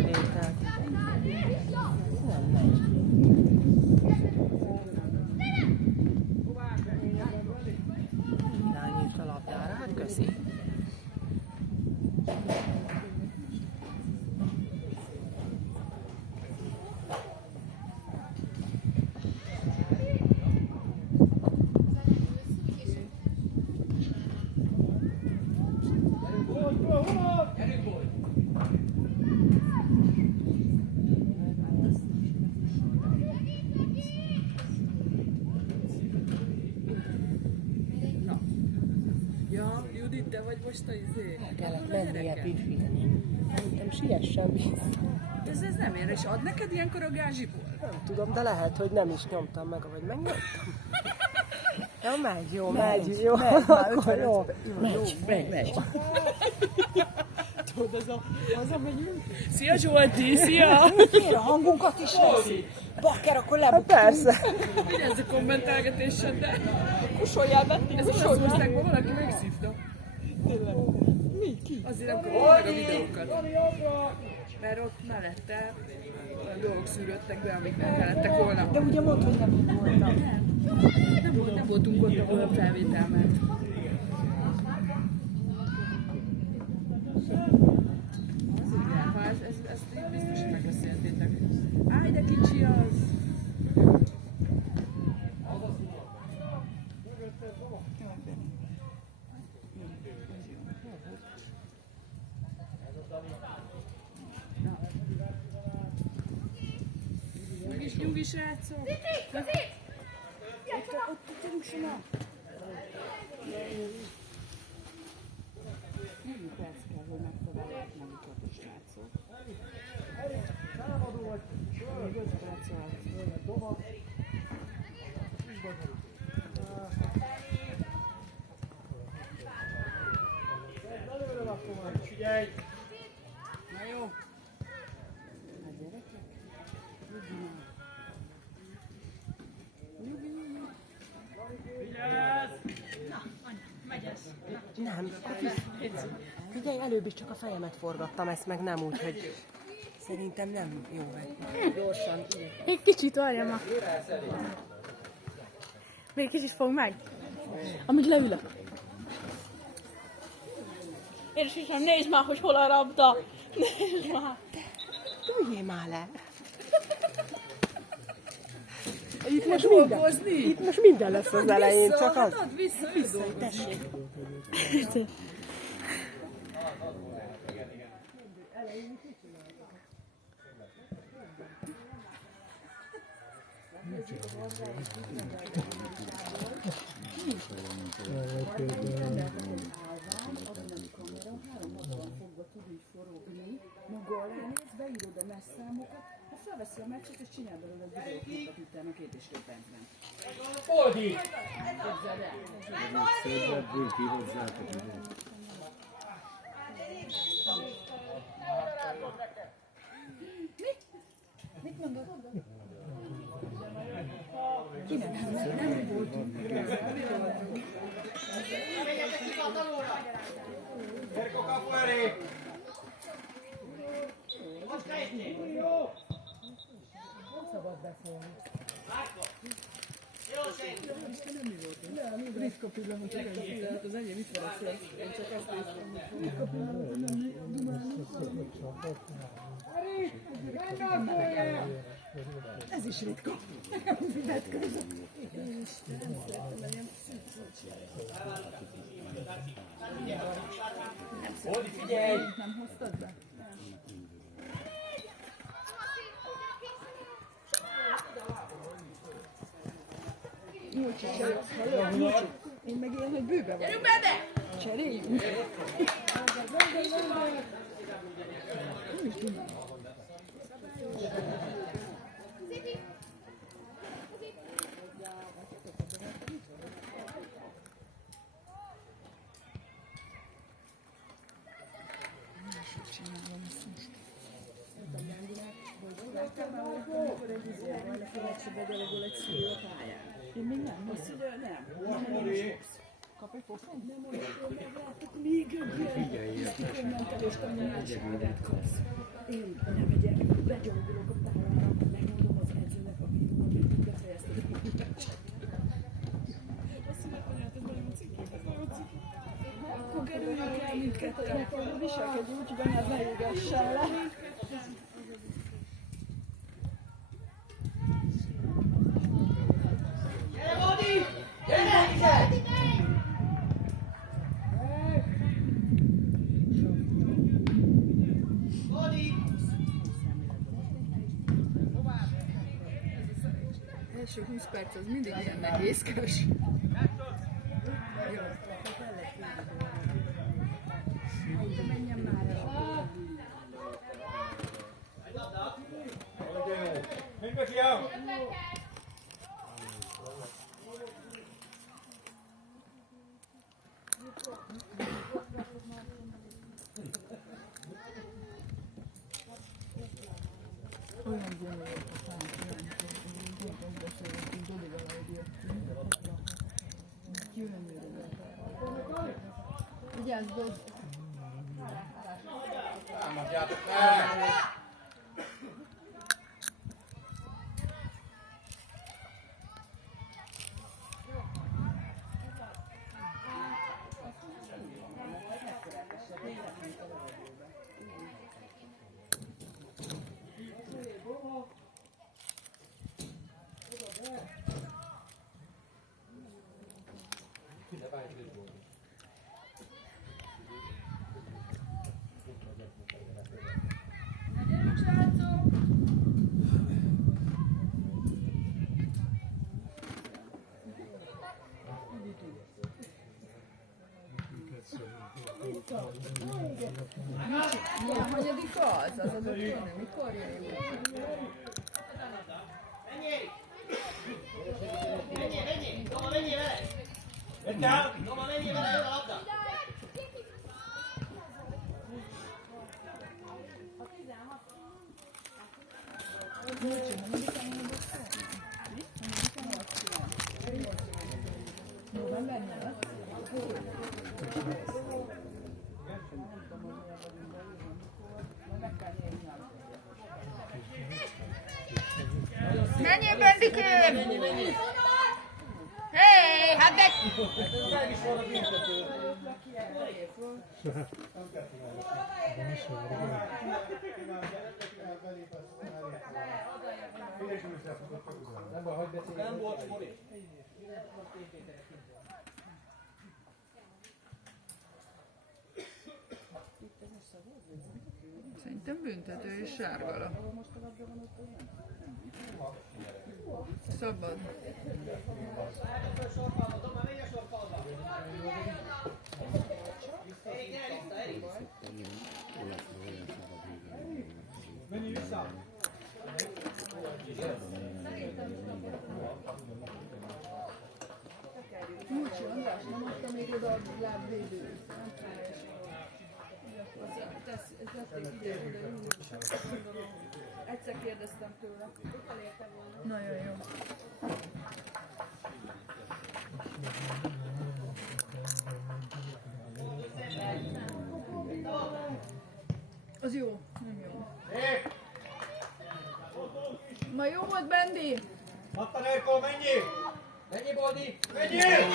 felvétel. Nem megy. Irányít a labdára, hát köszi. Te vagy most a izé? El kellett mennie pipilni. Szerintem siessen vissza. Ez nem ér, és ad neked ilyenkor a gázsiból? Nem tudom, de lehet, hogy nem is nyomtam meg, vagy megnyomtam. Ja, megy, jó, megy, jó. Akkor jó. Megy. Tudod, az a megyünk. Szia Zsolti, szia! Miért a hangunkat is veszi? Bakker, akkor lebuktunk. Hát persze. Mi ez a kommentelgetésed, de... Kusoljál be, Ez Olaszországban valaki megszívta. Mi? Ki? Azért nem kapom meg a videókat. Mert ott mellette olyan dolgok szűrődtek be, amik nem kellettek volna. De ugye mondd, hogy nem így voltam. Nem voltunk ott, ahol a felvétel ment. Ezt biztos, hogy megbeszéltétek. Áj, de kicsi az! Nyugi srácok! Ott gyerünk Sima! Mennyi perc kell, hogy megtalálják magukat a srácok? Még 5 perc alatt. Figyelj! Na jó! A gyerekek? Nem. Figyelj, előbb is csak a fejemet forgattam, ezt meg nem úgy, hogy szerintem nem jó meg. Gyorsan. Egy kicsit várja ma. Még kicsit fog meg. Amíg leülök. Én is nem, nézd már, hogy hol a labda. Nézd már. Üljél már le. Itt most minden lesz az elején, csak az. Add vissza, Tessék. maga alá néz, beírod a messzámokat, ha felveszi a meccset, és csinál belőle egy videóklipet utána 2,5 percben. Oldi! Képzeld el! Szépebből kihozzátok. Mit mondod? Kinek? Nem voltunk. Ferko kapu elé! Most kezdjék! Nem szabad beszélni. Jó szép! Nem, ritka pillanat, tehát az enyém itt van a szél. Én csak ezt néztem. Ritka pillanat, nem dumálni. Ez is ritka. Vitatkozok. Nem szeretem legyen Oldi, figyelj! nem hoztad be? Én meg ilyen, hogy bőbe van. Gyerünk benne! Cseréljünk! Én még nem. Azt mondja, nem. Kap egy pofont? Nem mondja, hogy megláttuk még egy ilyen kikomentelést, ami másik kapsz. Én begyógyulok a pályára, megmondom az edzőnek, a bírónak, hogy befejezted a meccset. Azt mondják, anyát, ez nagyon cikk, ez nagyon cikk. Akkor kerüljünk el mindketten. Nekem viselkedj úgy, hogy anyád ne jögessen le. Első 20 perc az mindig ilyen nehézkes. Jó. De menjen már el. Menj be, fiam! Olyan gyönyörű a fánk, olyan beszélgetünk Dodival, ahogy jöttünk. Gyönyörű. Vigyázz, Dod! Támadjátok meg! Mi a hanyadik az? Az az ötön, mikor jön jó? Menjél! Toma, menjél vele! Értel? Toma, menjél vele, jön a labda! Menjél, Bendikém! Hey, hát de... Nem volt Mori. Szerintem büntető és sárga. Szabad. Menj vissza! Nyújtsi, András, nem adta még oda a lábvédőt. Ezt vették ide, oda. Egyszer kérdeztem tőle. Nagyon jó. Az jó, nem jó. Ma jó volt, Bendi? Matta Nerko, menjél! Menjél, Boldi! Menjél!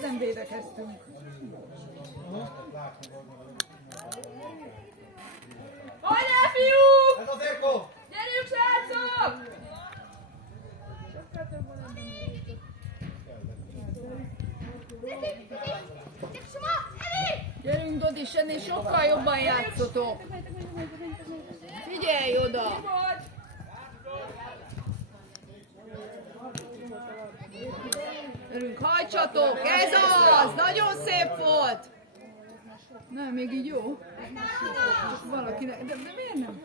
Nem védekeztünk. Hajrá, fiúk! Ez az Erko! Gyerünk, srácok! Gyerünk, Dodi, ennél sokkal jobban játszotok. Figyelj oda! Gyerünk, hajtsatok! Ez az! Nagyon szép volt! Nem, még így jó. Csak valakinek... De miért nem?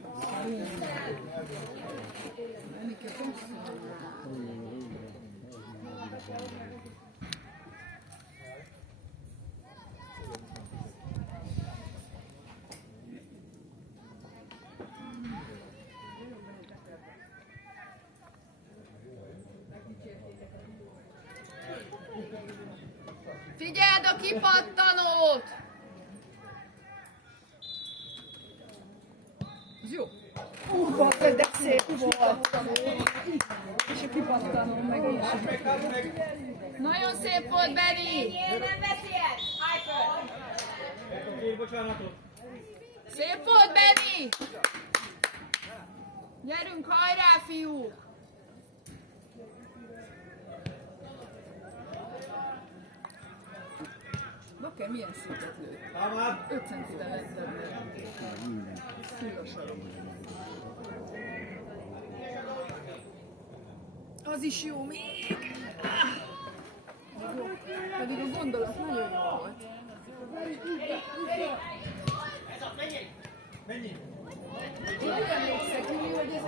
kipattanót! Ez jó. De szép volt. És a kipattanó meg is. Nagyon szép volt, Beni! Szép volt, Beni! Gyerünk, hajrá, fiúk! Bakker milyen szépen lőtt. 5 centivel lett benne. Az is jó még! Pedig a gondolat nagyon jó volt. Mennyi? Úgy emlékszek, Júli, hogy ez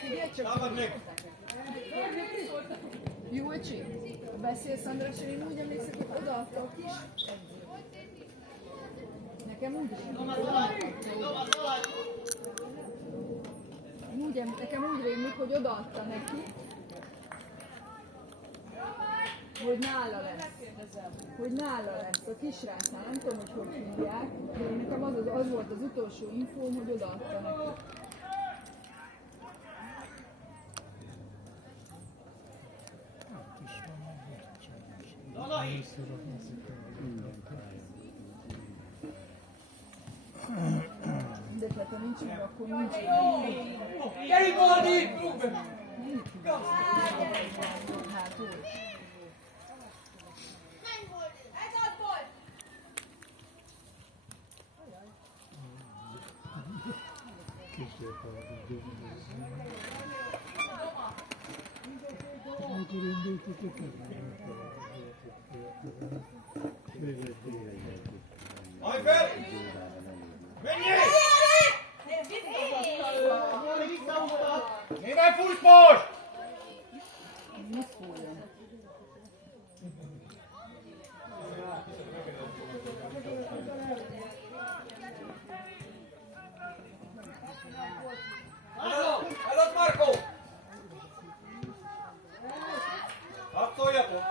figyelj csak. Támad meg! Júlcsi, beszélsz Andrással, én úgy emlékszek, hogy odaadta a kis. Nekem úgy nekem úgy rémlik, hogy odaadta neki, hogy nála lesz. Hogy nála lesz a kisrácnál, nem tudom, hogy hívják, de nekem az volt az utolsó infóm, hogy odaadta neki. De ha nincs meg, akkor nincs meg. Gyerünk valami! Hát úgy. Hajj fel! Menjél! Minden fuss most! Mit fújjon? Elad Markó! Kapszoljatok!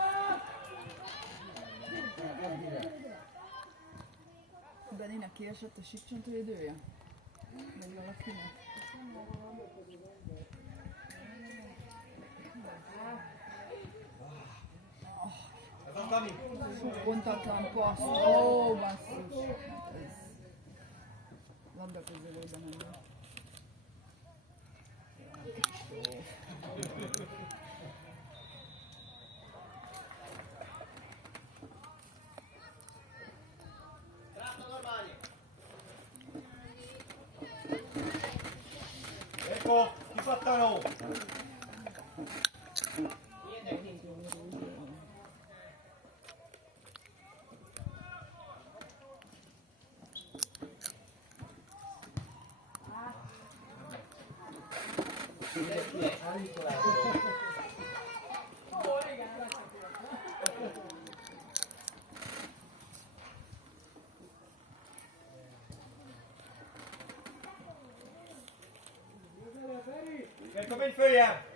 Beninek kiesett a síkcsontvédője? Vagy valakinek? Ez a Dani! Pontatlan passz. Ó, basszus. Ez labda közelében nem volt. Ecco, kipattanó! Ecco, menj följebb!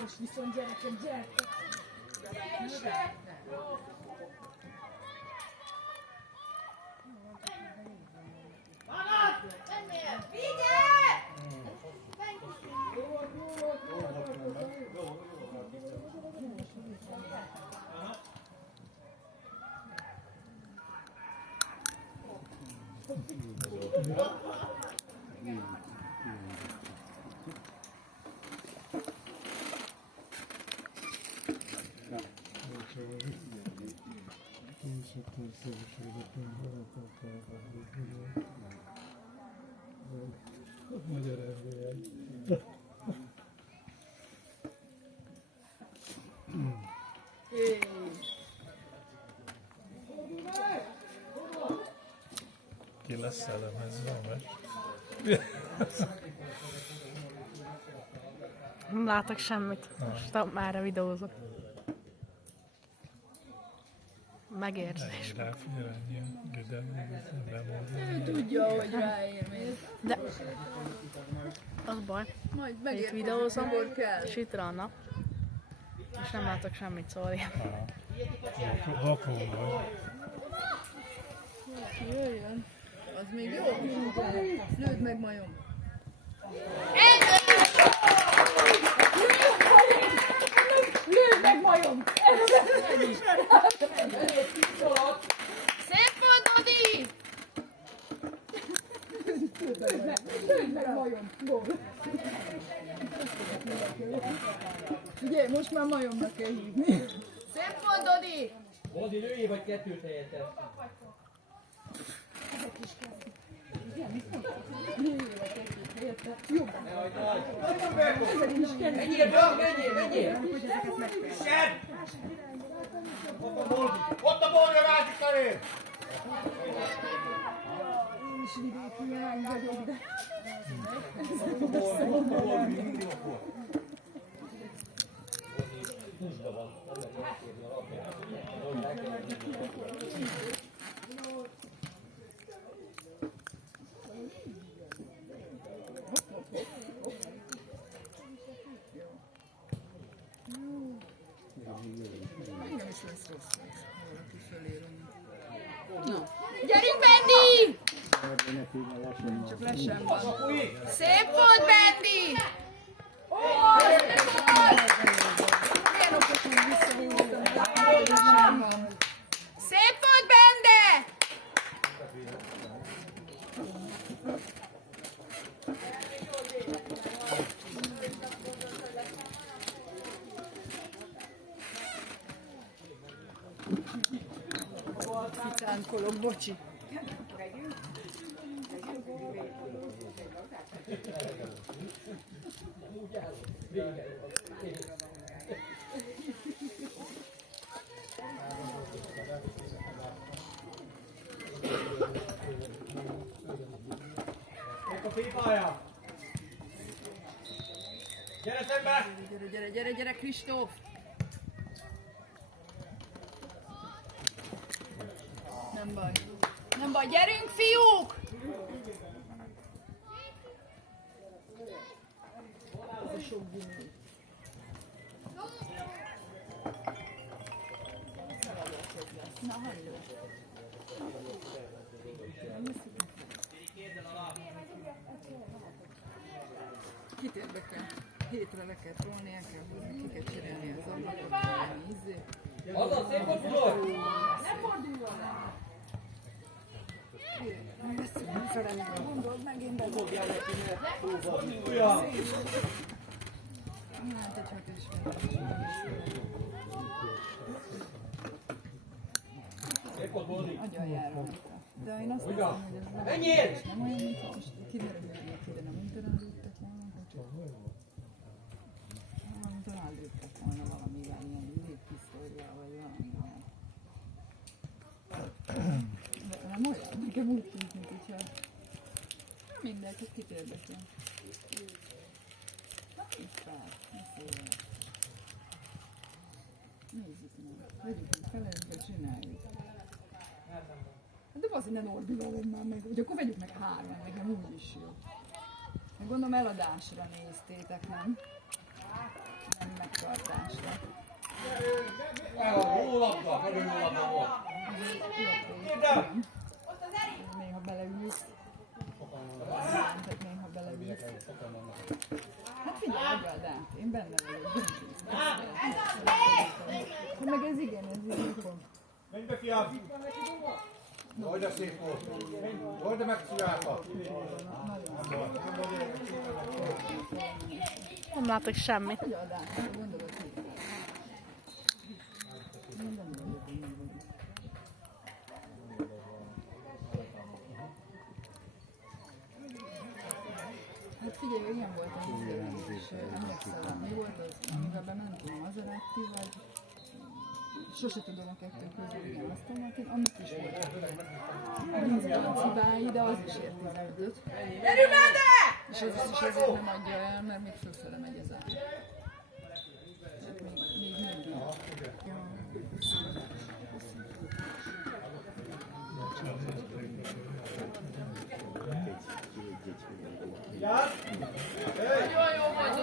Most viszont gyerekek, gyerekek! Magyar ember. Ki lesz szellemezve a meccs? Nem látok semmit. Most már videózok. Megérzés. Ráfigyel ennyi, de Ő tudja, hogy ráér még. De az baj, Majd itt megérkezik, videózom, mikor kell. és itt van a nap. És nem látok semmit, szóval ilyen. vakon vagy. Jöjjön. Az még jó. Lőd meg majom. Lőd meg majom! Szép volt, Dodi! Lőd meg majom! Gól! Ugye, most már majomnak kell hívni. Szép volt, Dodi! Bozi, lőjé vagy kettőt helyette. Menjél, Björk, menjél! Issen! Ott a borja, másik felé! Én is vidéki lány vagyok, de... Engem is lesz rossz, ha valaki fölérünk. Na, Gyerünk, Bendi! csak lesen van. Szép volt, Bendi! Milyen okosan visszahúztam, lesen van. Szép volt, Bende! Ficánkolok, bocsi. Itt a pipája! Gyere szembe! Gyere, Kristóf! Nem baj, Gyerünk, fiúk! ez a sok gumi. Na, halló. Kit érdekel? Hétre le kell tolni, el kell húzni, ki kell cserélni az ablakot, valami ízé. Azaz, szép volt, Fudor! Majd ezt nem felelni, gondold meg, én bedobjál neki, mert Ujjam! hát egy 6 és fél. Szép volt, Bozi! Agyaljára rajta. De én azt Ugyan? hiszem, hogy ez nem Menjél! nem olyan, mint most kiderülnek ide, nem talán lőttek volna, hogy talán lőttek volna valamivel, ilyen légpisztolyjal, vagy valamivel. De nem olyan, nekem úgy tűnt, mint hogyha mindenkit kit érdekel. Hát itt fel, beszéljen. Nézzük meg, vegyük meg fel, ezeket csináljuk. Hát de az, ne Norbival már meg, hogy akkor vegyük meg 3, nekem úgy is jó. Meg gondolom eladásra néztétek, nem? Nem megtartásra. Jó labda, nagyon jó labda volt! Igen. Néha beleülsz. Tehát néha beleülsz. Hát figyelj, agyald át, én benne vagyok. Meg ez igen, ez így fog. Menj be, fiam! Jaj, de szép volt! Jaj, de megcsinálta! Nem látok semmit. Agyald át, gondolod, hogy hát figyelj, ilyen volt a vízében, és emlékszel, mi volt az, amivel bementünk, Maserati, vagy sose tudom a kettő közül, igen, Aston Martin, annak is volt. Vízben cibái, de az is ért 15-öt. Gyerünk, Bende! És az is azért nem adja el, mert még fölfele megy ez a Nagyon jó volt.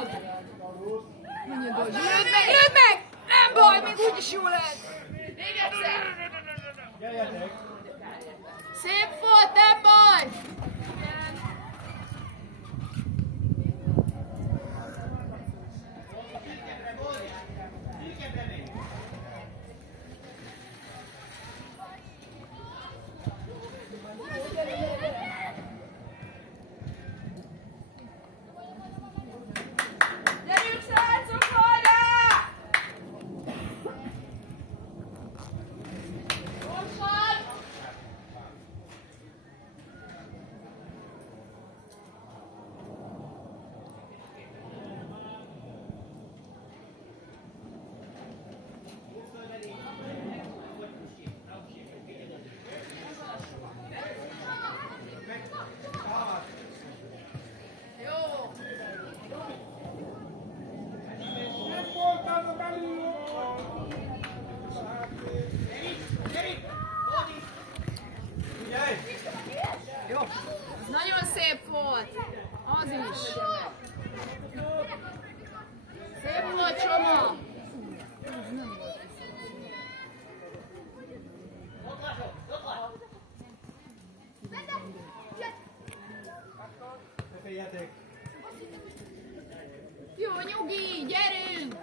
Lőd meg! Nem baj, még úgyis jó lehet. Még egyszer. Szép volt, nem baj. Gyerünk, srácok, hajrá! Gyorsan! Jó! Ez nagyon szép volt. Az is. Szép volt, Csoma. Jó, nyugi, gyerünk!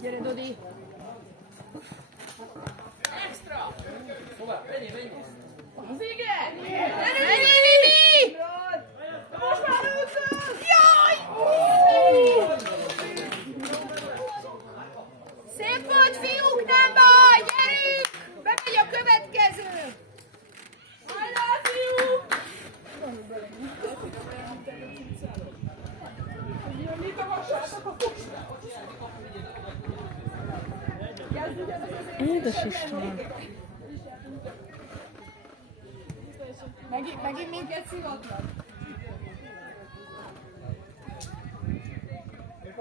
Gyere, Dodi! Extra! Az igen! Menj, Mimi! Most már őszön! Jaj! Szép volt, fiúk, nem baj! Gyerünk! Bemegy a következő! Hajrá, fiúk! Édes Isten! Megint minket szivatnak?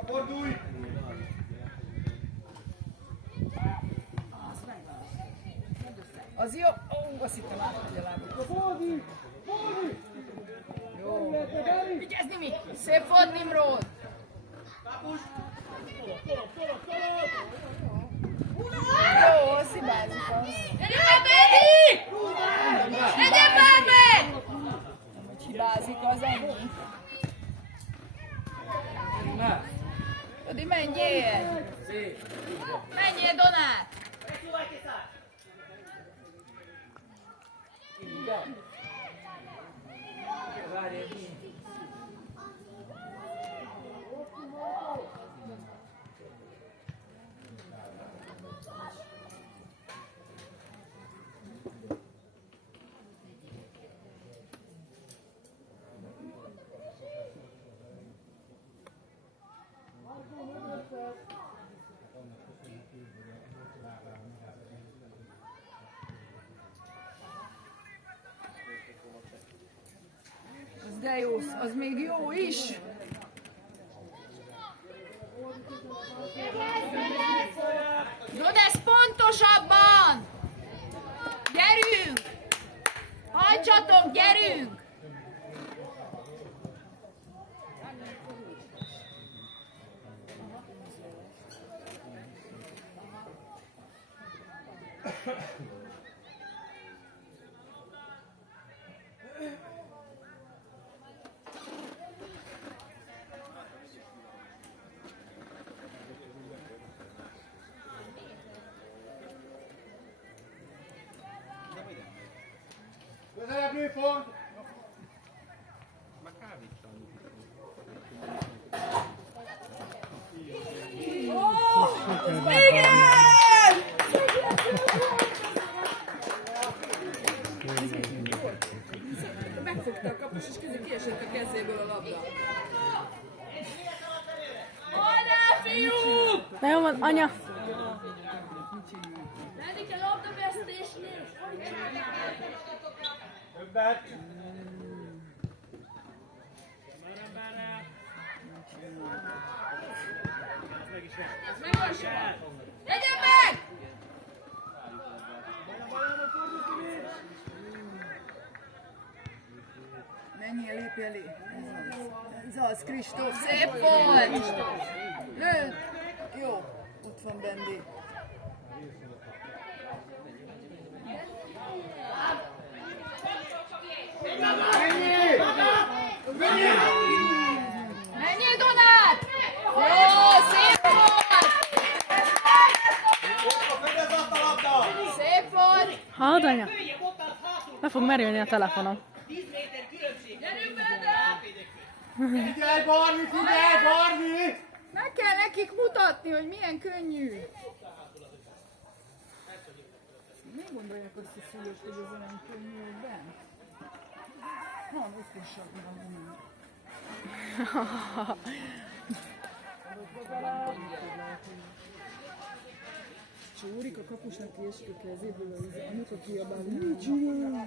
Fordulj! Az jó? Ó, azt hittem átmegy a lábuk. Jó. Vigyázz, Nimi! Szép volt, Nimrod! Jó, az hibázik az. Legyen már Benni! Legyen már meg! Hogy hibázik az ennyi. Tudj, menjél! Menjél, Donát! Az de jó, az még jó is. Dodesz pontosabban! Gyerünk! Hajtsatok, gyerünk! Közelebb műfont! Megfogta a kapus, és közben kiesett a kezéből a labda. Hajrá, fiúk! Na jó van, anya! Menni kell labdavesztésnél! Többet! Legyen meg! Menjél, lépj elé. Ez az, Kristóf, szép volt! Lőd! Jó, ott van Bendi. Menjél, Donát! Jó, szép volt! Szép volt! Hallod, anya? Le fog merülni a telefonom. Figyelj, Barni, figyelj, Barni! Meg kell nekik mutatni, hogy milyen könnyű. Miért gondolják azt a szülők, hogy ez olyan könnyű, hogy bent? Van, okosabb van. Csúrik a kapusnak kiesik a kezéből, az anyuka kiabál, mit csinál?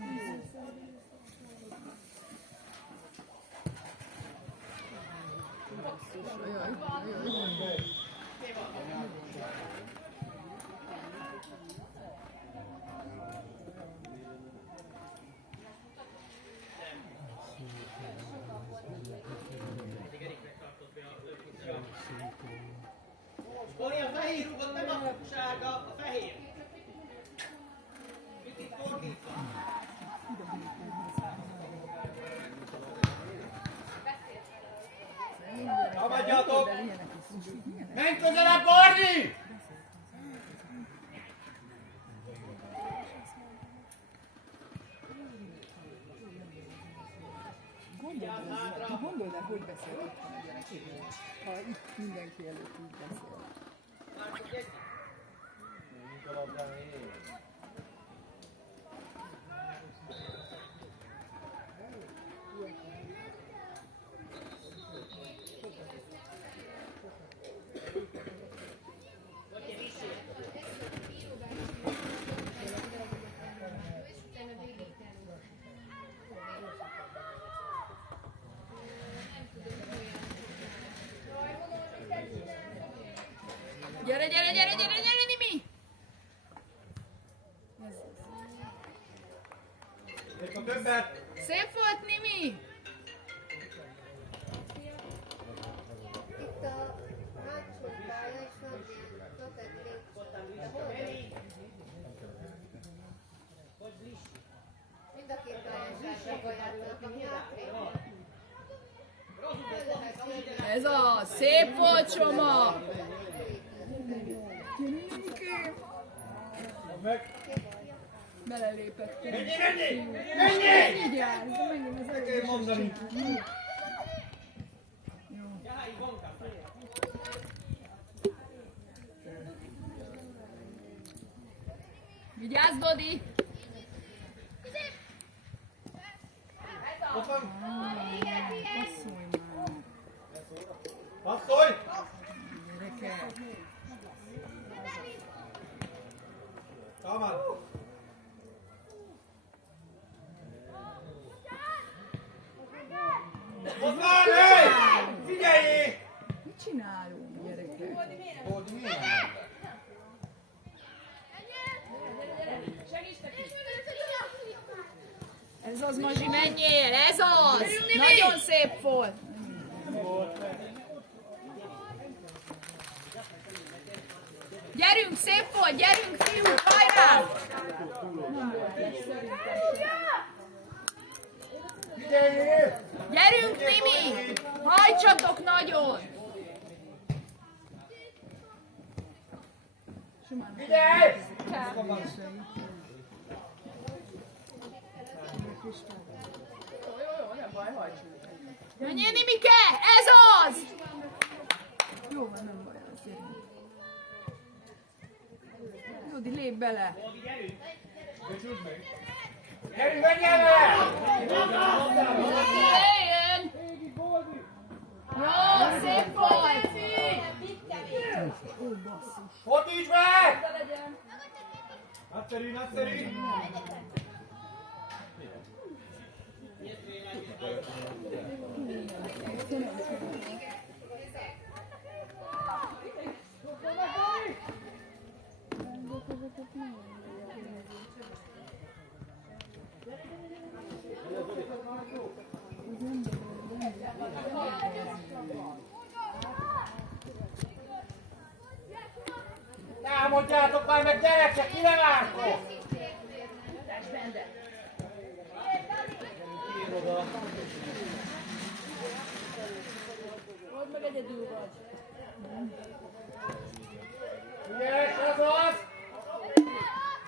Bori, a fehér rúgott, nem a sárga, a fehér. Mit itt fordítva? Támadjátok! Menj közelebb, Barni! Gondold el, hogy beszél otthon a gyerekekről, ha itt mindenki előtt így beszél. Gyere, gyere, gyere, gyere, gyere, Nimi! Még a többet! Szép volt, Nimi! Itt a hátsó pálya és nagy egy mind a két pályán sárga játszanak, ami hátrébb. Ez a szép volt, Csoma! Belelépett. Menjél! Vigyázz, megint az Meg kell mondani. Vigyázz, Dodi! Ott van! Passzolj már! Passzolj! Gyerekek! Támad! Ott van, hé! Figyelj! Mit csinálunk, gyerekek? Bódi, milyen? Ez az, Mazsi, menjél! Ez az! Nagyon szép volt! Gyerünk, szép volt! Gyerünk, fiúk! Hajrá! Figyelj! Gyerünk, Nimi! Hajtsatok nagyon! Figyelj! Menjél, Nimike! Ez az! Jó van, nem baj, az gyerünk. Jódi, lépj bele! Gyerünk, menjél vele! Jöjjön! Jó, szép volt! Fordíts meg! Nagyszerű, nagyszerű! Támadjátok már meg gyerekek, ide vártok! Mondd meg, egyedül vagy. Ügyes, ez az!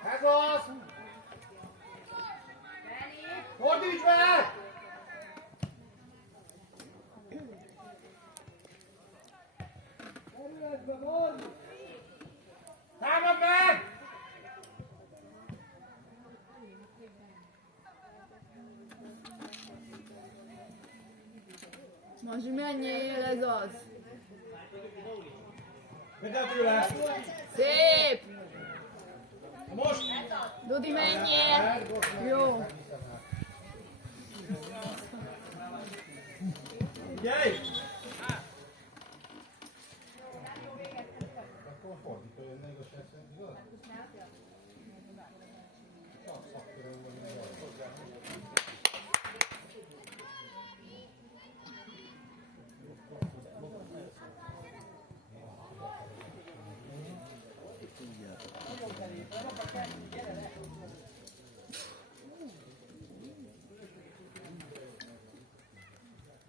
Ez az! Fordíts be! Támad meg! Mazsi, menjél, ez az. Minden tőle! Szép! Most! Dudi, menjél! Jó. Figyelj!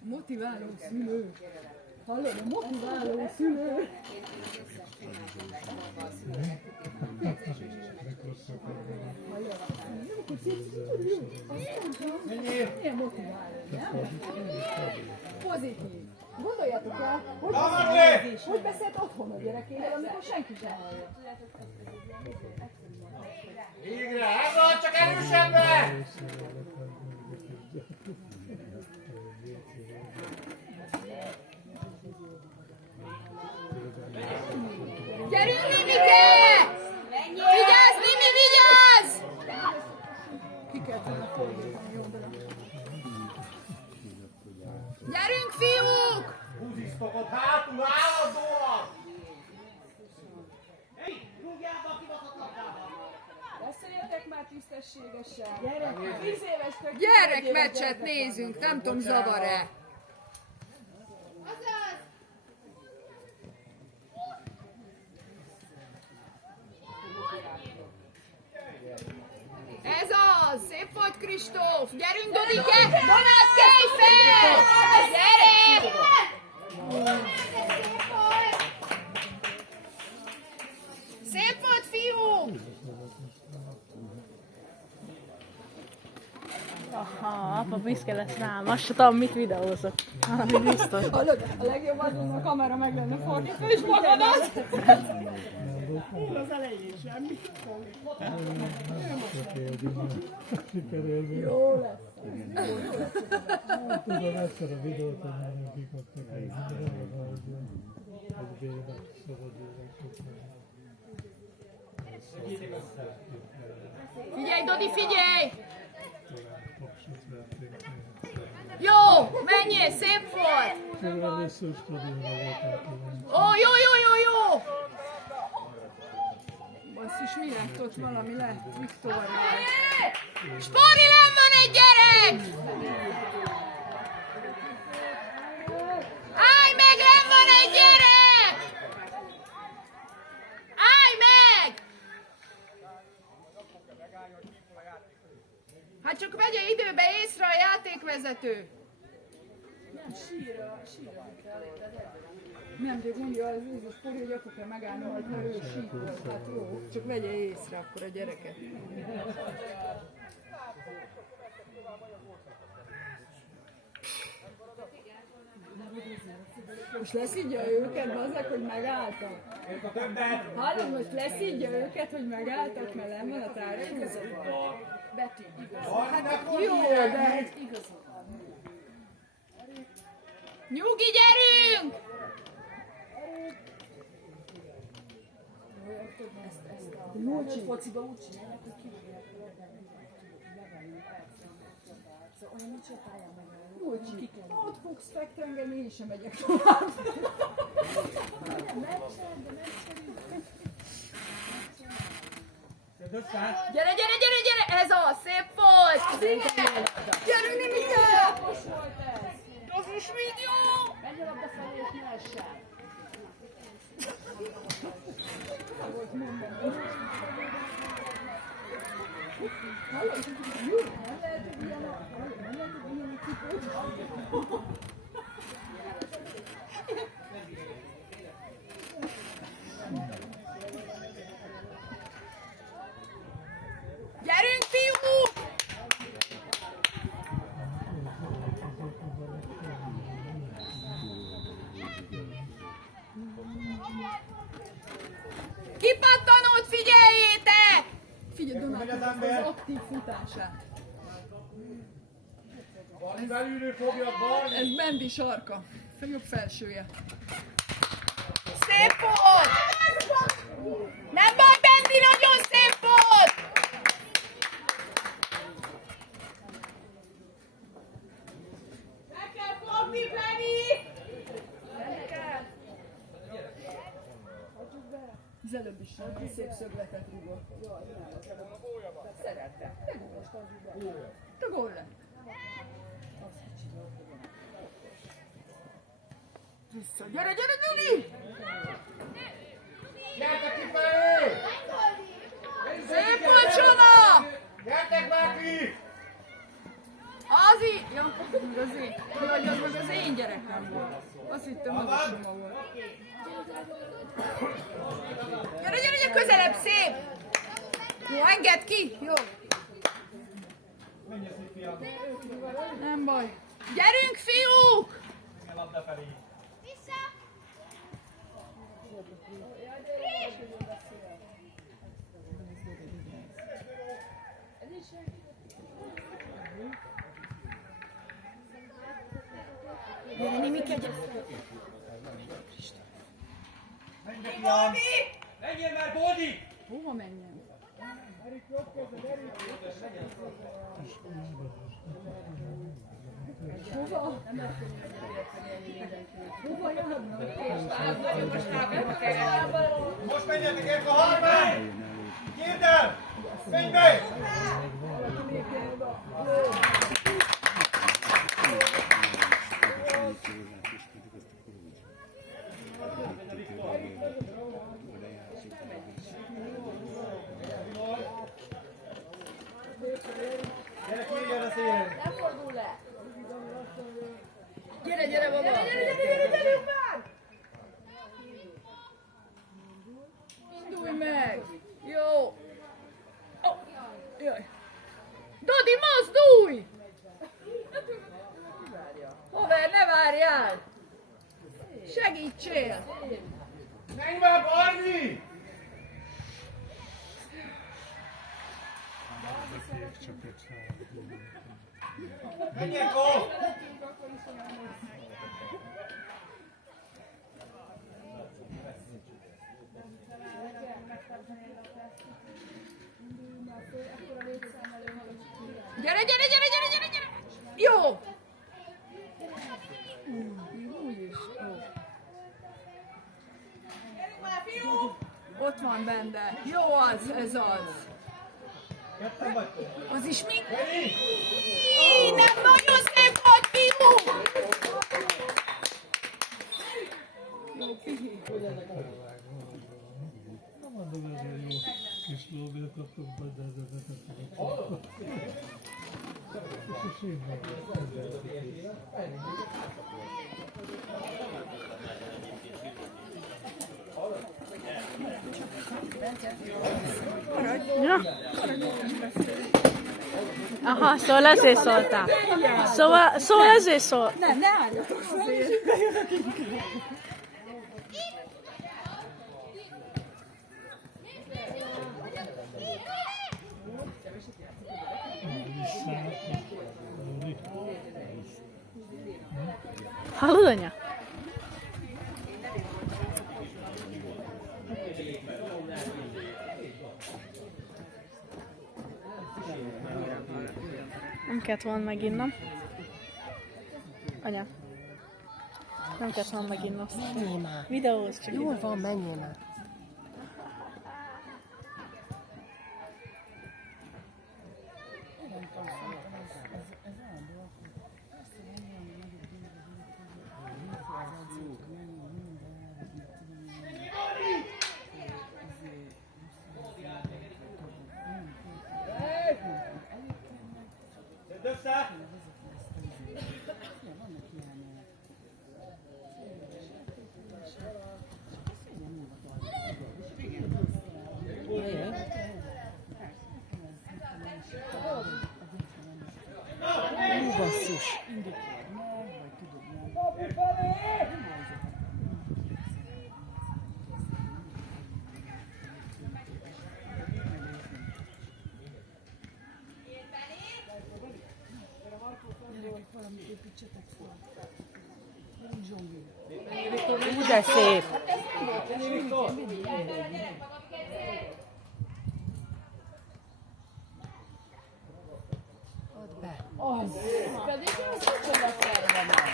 Motiváló szülő. Hallod, a motiváló szülő. Milyen motiváló, nem? Pozitív. Gondoljatok el, hogy beszélt otthon a gyerekével, amikor senki sem hallja. Végre, ez van, csak erősebben! Gyerünk, Mimike! Vigyázz, Mimi, vigyázz! Ki kell tudni fordítani jobbra. Gyerünk, fiúk! Húzisztok ott hátul, állandóan! Rúgjál be a kibaszott labdába! Beszéljetek már tisztességesen. 10 éves tök. Gyerekmeccset nézünk, nem tudom, zavar-e. Azaz! Ez az! Szép volt, Kristóf! Gyerünk, Dodike! Donát, kelj fel! Gyere! Szép volt, fiú! Aha, apa büszke lesz rám. Azt se tudom, mit videózok. Ami biztos. Hallod, a legjobb az, hogy a kamera meg lenne fordítva, és magadat! Jó lesz. Tudom, egyszer a videót, hogy nem kikaptak egy bébe Figyelj, Dodi, figyelj! Jó, menjél, szép volt! Ó, jó, jó, jó, jó! Basszus, mi lett ott? Valami lett, Viktória. Spori, nem van egy gyerek! Állj meg, nem van egy gyerek! Állj meg! Hát csak vegye időbe észre a játékvezető. Nem, sírra kell. Nem, de mondja az Jézus Poli, hogy akkor kell megállni, majd ha ő sítol. Hát jó, csak vegye észre akkor a gyereket. Most leszidja őket, bazzak, hogy megálltak. Hallod, most leszidja őket, hogy megálltak, mert nem van a társadalom. Betty, igaz. Hát jó, de... Nyugi, gyerünk! Fociba úgy csinálják, hogy kívülják. Kulcsi, ott fogsz fektrengeni, én sem megyek tovább. Gyere, gyere, gyere, gyere! Ez az, szép volt! Gyerünk, Nimike! Az is mind jó! Menj a labda felé, és ne essen! Gyerünk, fiúk! Kipattanót figyeljétek! Figyelj, Donát, az aktív futását. Bali belülő fogja, Bali! Ez Bendi sarka. Jobb felsője. Szép volt! Nem baj, Bendi, nagyon szép volt! Meg kell fogni, Benni! Az előbb is szép szögletet rúgott. Szerette. Te gól lett. Vissza. Gyere, gyere, Gyuri! Gyertek kifelé! Szép volt, Csoma! Gyertek már ki! Azi! Ja, meg az én. Jaj, az meg az én gyerekem volt. Azt hittem, az a Csoma volt. Gyere, gyere, gyere, közelebb, szép! Jó, engedd ki! Jó. Nem baj. Gyerünk, fiúk! A labda felé. Gyere, Nimike, gyere! Menj be, fiam! Menjél már, Boldi! Hova menjen? Hova? Hova jönnek? Most menjetek el a harmány! Kérdem! Menj be! Gyere ki, gyere szépen! Nem fordul le! Gyere, gyere, baba! Gyere, gyere, gyere, gyere, gyere már! Indulj meg! Jó! Oh, jaj! Dodi, mozdulj! Haver, ne várjál! Segítsél! Menj már, Barni! Menjél, Kó! Gyere, gyere, gyere, gyere, gyere, gyere! Jó! Úgy is. Ott van benne. Jó az, ez az. Ketten vagytok? Az is mi? Nem nagyon szép volt, fiú! Nem mondom, ezért jó kis lóvét kaptunk, de ezeket nem tudok. És én Ja. Aha, szóval ezért szóltál. Szóval ezért szól. Nem, ne álljatok azért. Hallod, anya? Nem kellett volna meginnom. Anya. Nem kellett volna meginnom. Menjél már. Videóz csak. Jól van, menjél már. Szedd össze! Hú, basszus. Hú, de szép. Add be. Pedig az micsoda terve van.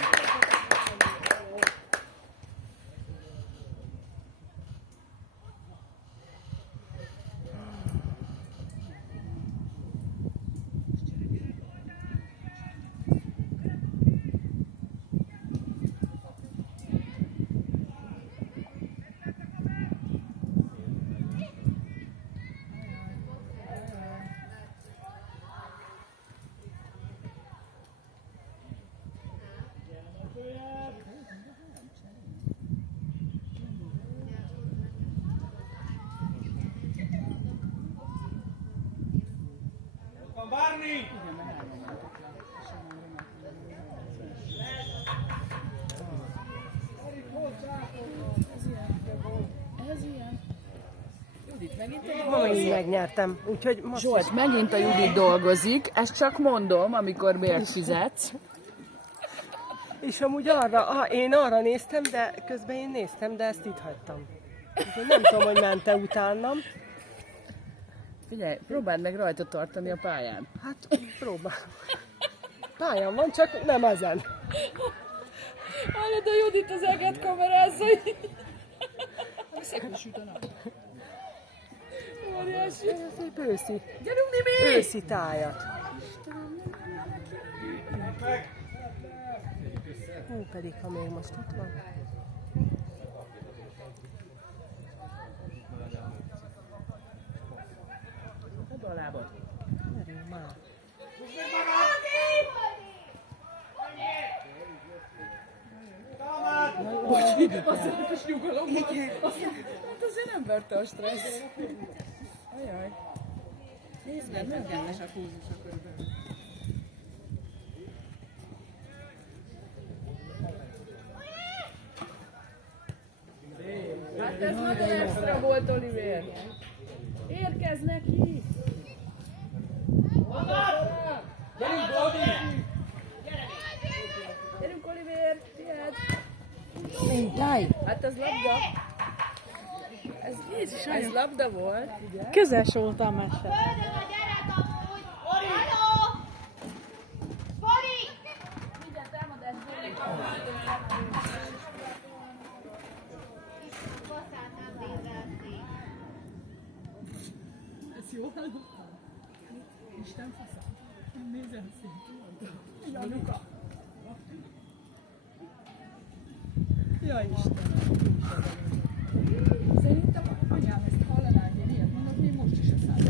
Van Barni! Ez ilyen. Judit, megint Ma megint megnyertem, úgyhogy most Zsolt, megint a Judit dolgozik, ezt csak mondom, amikor bért fizetsz. És amúgy arra, én arra néztem, de közben én néztem, de ezt itt hagytam. Úgyhogy nem tudom, hogy ment-e utánam. Figyelj, próbáld meg rajta tartani a pályán. Hát próbálom. Pályán van, csak nem ezen. Hallod, a Judit az eget kamerázza. Szépen süt a nap. Óriási. Szép őszi. Gyerünk, Nimi! Őszi tájat. Hú, pedig ha még most itt van. Add a lábad. Gyerünk már. Azért kis nyugalom volt. Hát azért nem verte a stressz. Ajaj. Nézd meg, megyennes a púzusa körülbelül. Hát ez nagyon extra volt, Oliver. Érkezz neki! Gyerünk, Bódi! Gyerünk, Oliver! Tiéd! Mintáj! Hát ez labda. Ez labda volt, ugye? Közös volt a mese. Földön a gyerek amúgy! Halló! Bori! Mindjárt támadás volt. Faszát nem nézelték. Ez jó hallottam? Isten faszát. Nem nézem szét. Januka. Jaj, Istenem! Szerintem anyám ezt hallaná, hogy én ilyet mondok, még most is a számba.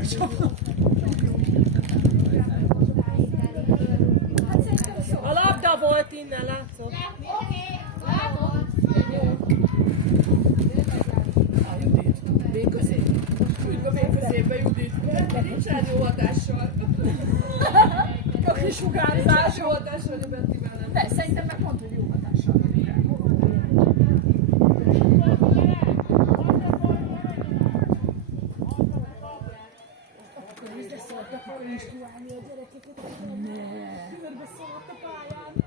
Hát szerintem szó. A labda volt innen, látszott. Oké, látod? Béközé. Küldj be béközébe, Judit. Nincs rád jó hatással. Kaki sugárzás. Jó hatással, hogy a Bettivel nem. De szerintem meg pont, hogy jó hatással.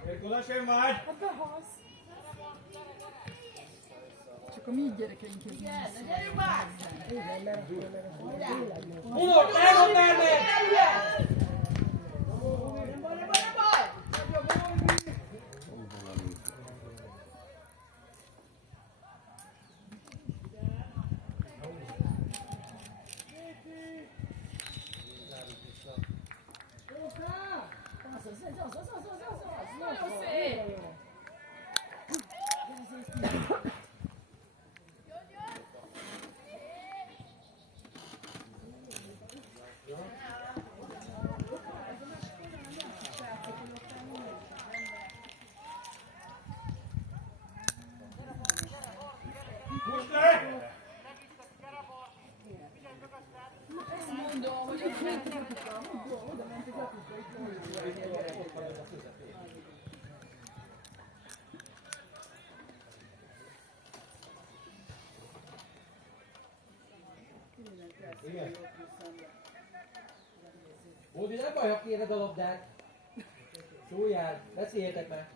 Érkolasén vagy? Csak a mi gyerekeink közül. Gyerünk már! Uno, tengo verde! Módi, nem baj, ha kéred a labdát. Szújjál, beszéljetek meg.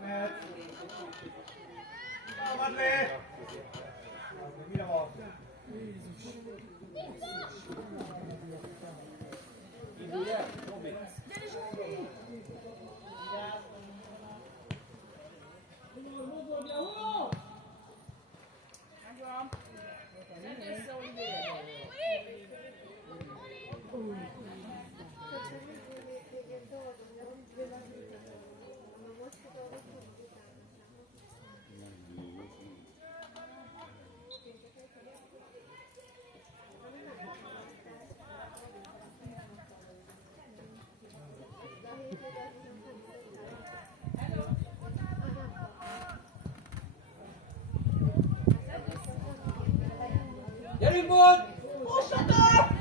Mehet. Támad le! Mire van? Indulj el, Robi. Gyerünk, Bolt! Fussatok!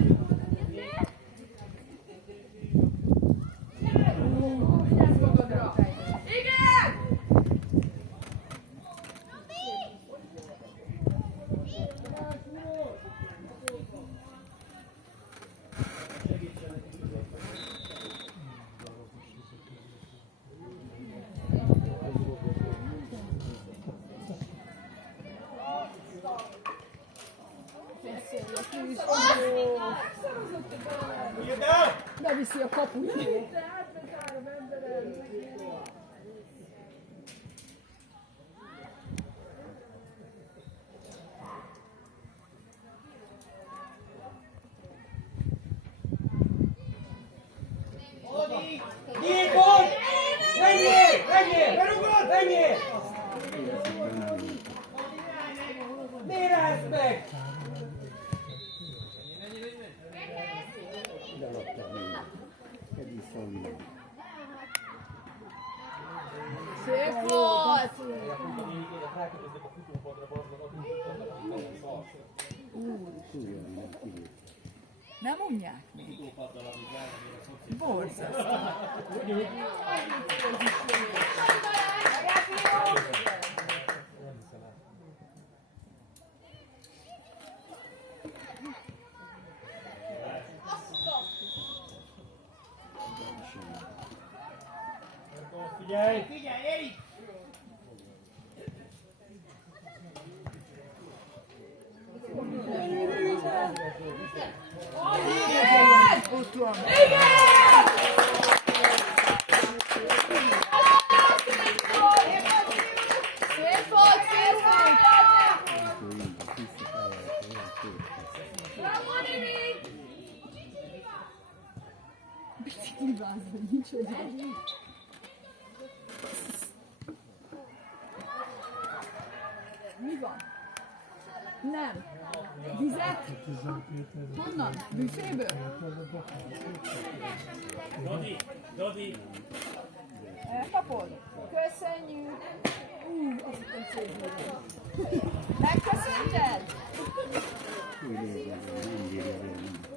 Igen! Beviszi a kaput. Nyílt, Bolt! Menjél! Menjél! Menjél! Miért állsz meg? Szép volt! Nem unják még. Borzasztó. Figyelj! Figyelj, Erik! Szép volt, szép volt! Biciklivázol, micsoda. Mi van? Nem. Vizet? Honnan? Büféből? Dodi! Elkapod? Köszönjük! Azt hittem szép volt. Megköszönted?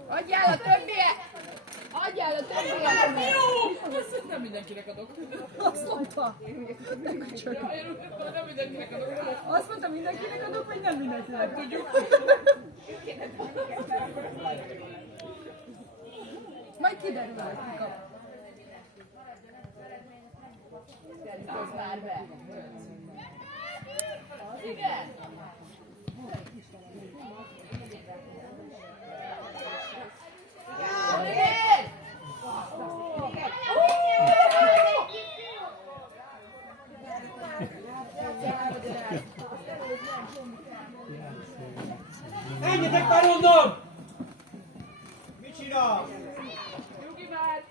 Adjál a többiek! Adjál a többiek! Azt nem mindenkinek adok. Azt mondta. Nem mindenkinek adok. Azt mondta, mindenkinek adok, vagy nem mindenkinek? Tudjuk. Majd kiderül, hogy ki kap. Az már be. Igen. Menjetek már onnan! Mit csinál? Nyugi már.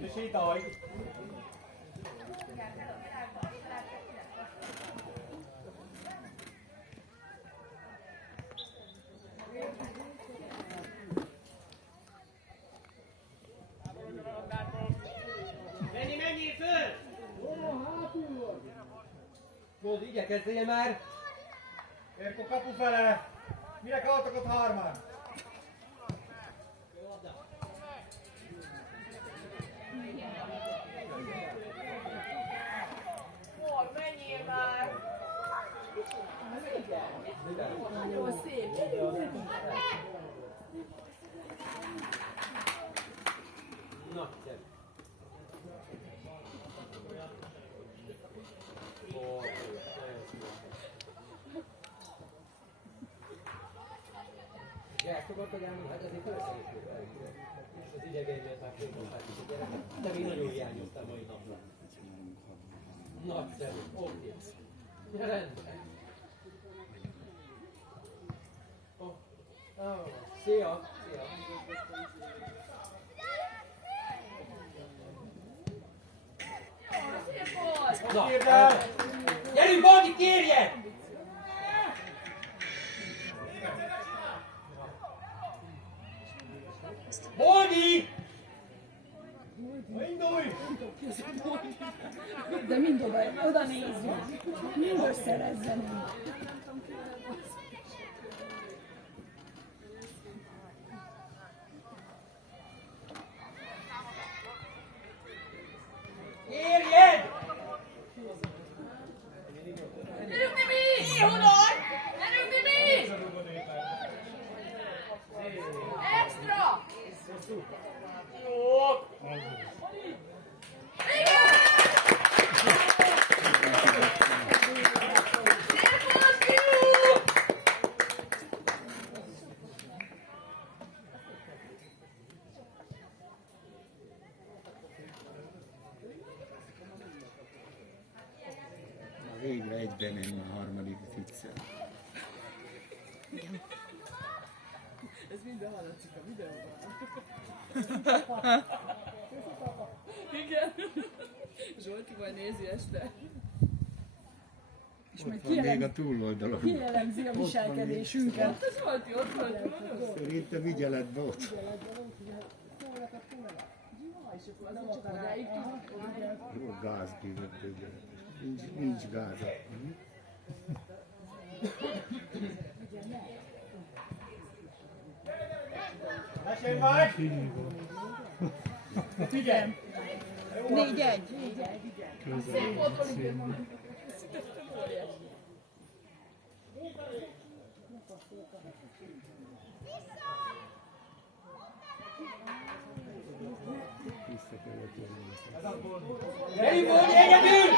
Ne sétálj! Menjél föl! Tudod, igyekezzél már! Érko kapu fele! Mire kaltak ott hárman? Hol, menjél már! Nagyon szép. Nagyszerű. Elfogadtad elmondani, hát ezért felszerűsítő. És az idegeimet már félgondolták is a gyereket. De még nagyon hiányoztál mai napra. Nagyszerű, oké. Rendben. Szia! Szia! Na, gyerünk, Baldi, kérje! Baldi! Indulj! De mind oda nézzünk. Mind összerezzenünk. Kérjed! Gyerünk, Mimi! Honnan? Gyerünk, Mimi! Extra! Jó! Végre egyben menni a harmadik viccel. Ez minden hallatszik a videóban. Igen. Zsolti majd nézi este. És majd Ott van még a túloldalon. kielemzi a viselkedésünket. Ez Zsolti, ott volt. Szerintem vigyeletbe ott. És akkor azért csak odáig tud. Jó gáz kivető. Nincs gáza. Mesélj már! Figyelj! 4-1. Szép volt, Olivier, mondjuk. Gyerünk, Baldi, egyedül!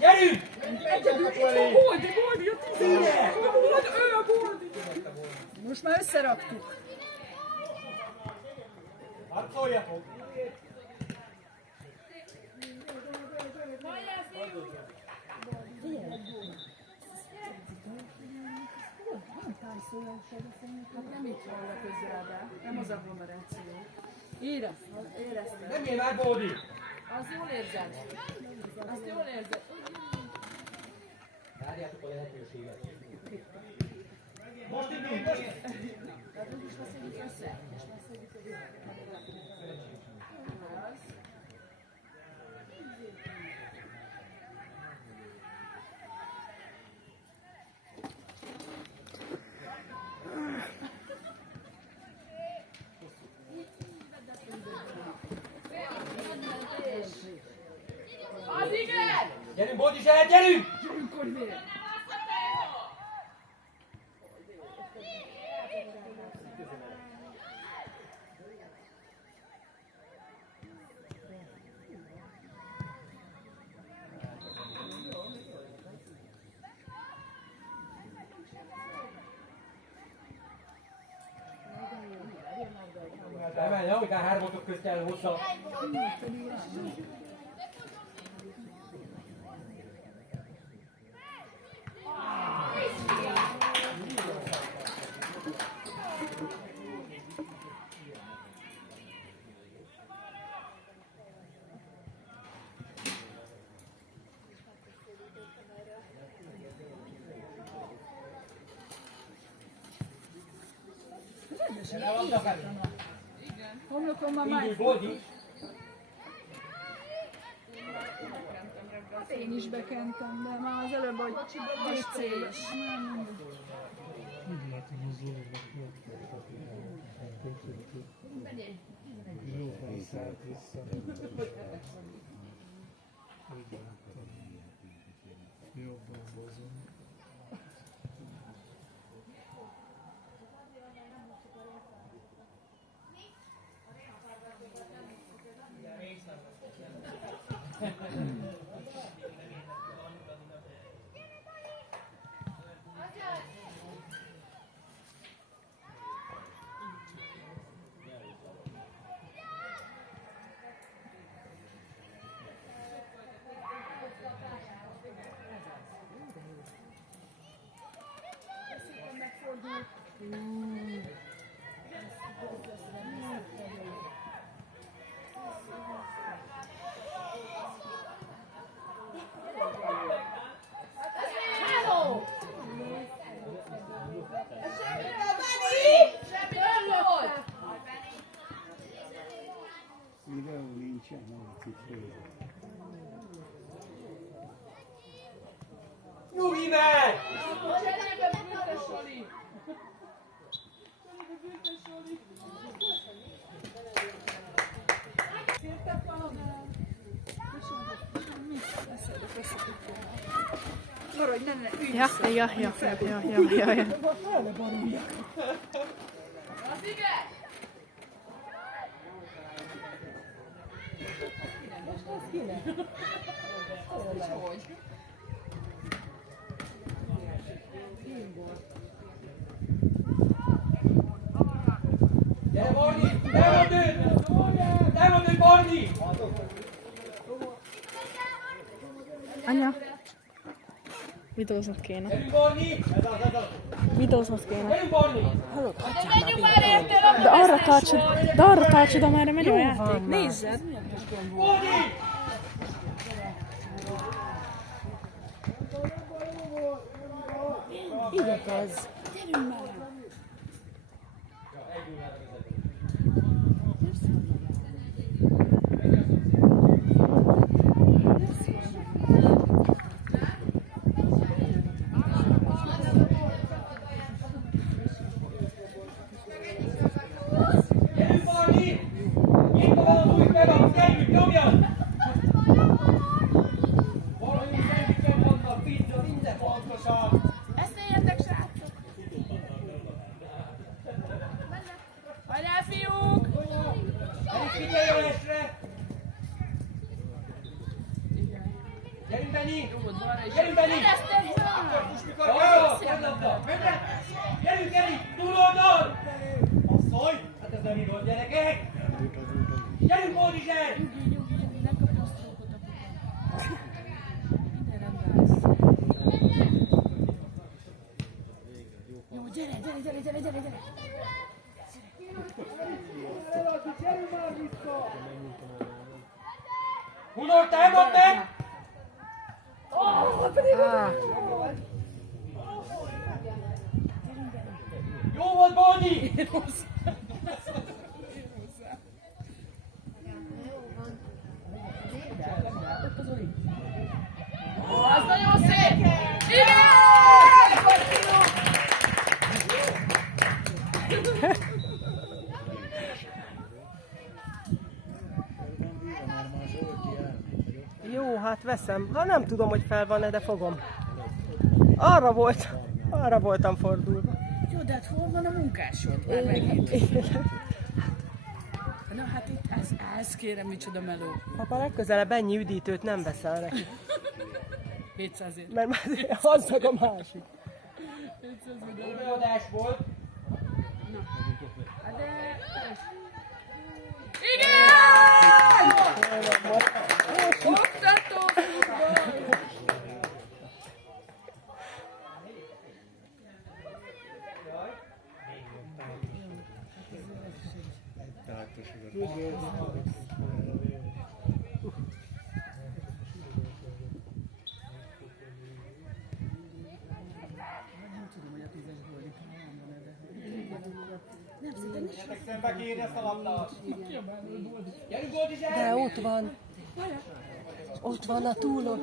Gyerünk! Egyedül, itt van Boldi, a 10 éve! Ő a Boldi! Most már összeraktuk. Harcoljatok! Hát nem itt van a közelbe, nem az agglomeráció. Éreztem. Nem ér már, Baldi! Azt jól érzed. Azt jól érzed. Várjátok a lehetőséget. Most indulj, most! Tehát úgy is beszéljük össze. És beszéljük össze. Az igen! Gyerünk, Baldi, zsert, gyerünk! Gyerünk, Olivier! Emelj, nehogy már hármatok közt el hozzá. Homlokomban már... Hát én is bekentem, de már az előbb, hogy WC-s. Úgy látom, az Zolinak jó felszállt vissza. Jobban hozom. Videó nincsen, nem cifré. Nyugi meg! Maradj, ne, ülj Ja, vissza. ja. Gyere, Barni! Elmondod, Barni! Anya. Videóznod kéne. Gyerünk, Barni! Videóznod kéne. Gyerünk, Barni! Menjünk már érte, De arra tartsd, amerre megy a játék. Nézzed! Barni! Igaz. Gyerünk már! Gyerünk, Barni! Itt van az új pedagógus, gyerünk, nyomjad! Valami semmit vannak, pizza, minden pontosan! Ezt ne értek, srácok! Hajrá, fiúk! Gyerünk, figyelj esre! Gyerünk, Benni! Gyerünk, Benni! Gyerünk, Benni! Túloldal! Asszony! Hát ez nem így volt, gyerekek! Gyerünk, Módizser! Jó, gyere! Hunor, támad meg! Jó volt, Bódi! Az nagyon szép! Igen! Jó, hát veszem. Ha nem tudom, hogy fel van-e, de fogom. Arra voltam fordulva. Jó, de hát hol van a munkásod? Már megint. Na hát itt, ez kérem, micsoda meló. Apa, legközelebb ennyi üdítőt nem veszel neki. 700-ért. Mert már az meg a másik. 700-ért. Jó beadás volt. Igen! Oktató futball! Nem, szinte Gyerünk, bekírni ezt a labdát! Gyerünk, Boldizsák! De ott van. Ott van a túlon.